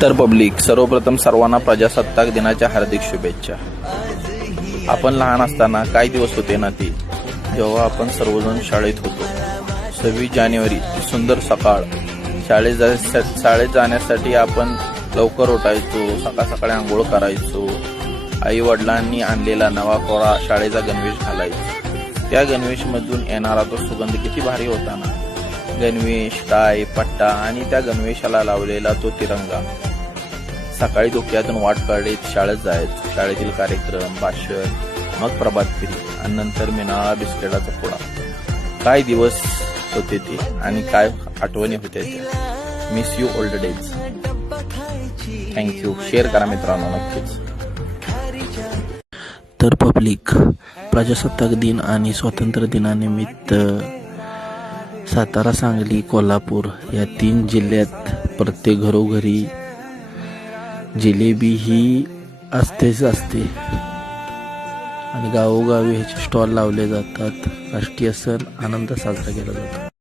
तर पब्लिक, सर्वप्रथम सर्वांना प्रजासत्ताक दिनाच्या हार्दिक शुभेच्छा। आपण लहान असताना काही दिवस होते ना ते, जेव्हा आपण सर्वजण शाळेत होतो। 26 जानेवारी ती सुंदर सकाळ, शाळेत जाण्यासाठी आपण लवकर उठायचो, सकाळ सकाळी आंघोळ करायचो, आई वडिलांनी आणलेला नवा कोरा शाळेचा गणवेश घालायचो। त्या गणवेश मधून येणारा तो सुगंध किती भारी होता ना। गणवेश, टाय, पट्टा आणि त्या गणवेशाला लावलेला तो तिरंगा। सकाळी धुक्यातून वाट काढत शाळेत जायचो। शाळेतील कार्यक्रम, भाषण, मग प्रभात फेरी आणि नंतर मिनाळा बिस्किटाचा पुडा। काय दिवस होते ते आणि काय आठवणी होत्या त्या। Miss you old days. Thank you. Share करा मित्रांनो नक्कीच। तर पब्लिक, प्रजासत्ताक दिन आणि स्वातंत्र्य दिनानिमित्त सातारा, सांगली, कोल्हापूर या 3 जिल्ह्यात प्रत्येक घरोघरी जिलेबी ही असतेच असते आणि गावोगावी ह्याचे स्टॉल लावले जातात। राष्ट्रीय सण आनंद साजरा केला जातो।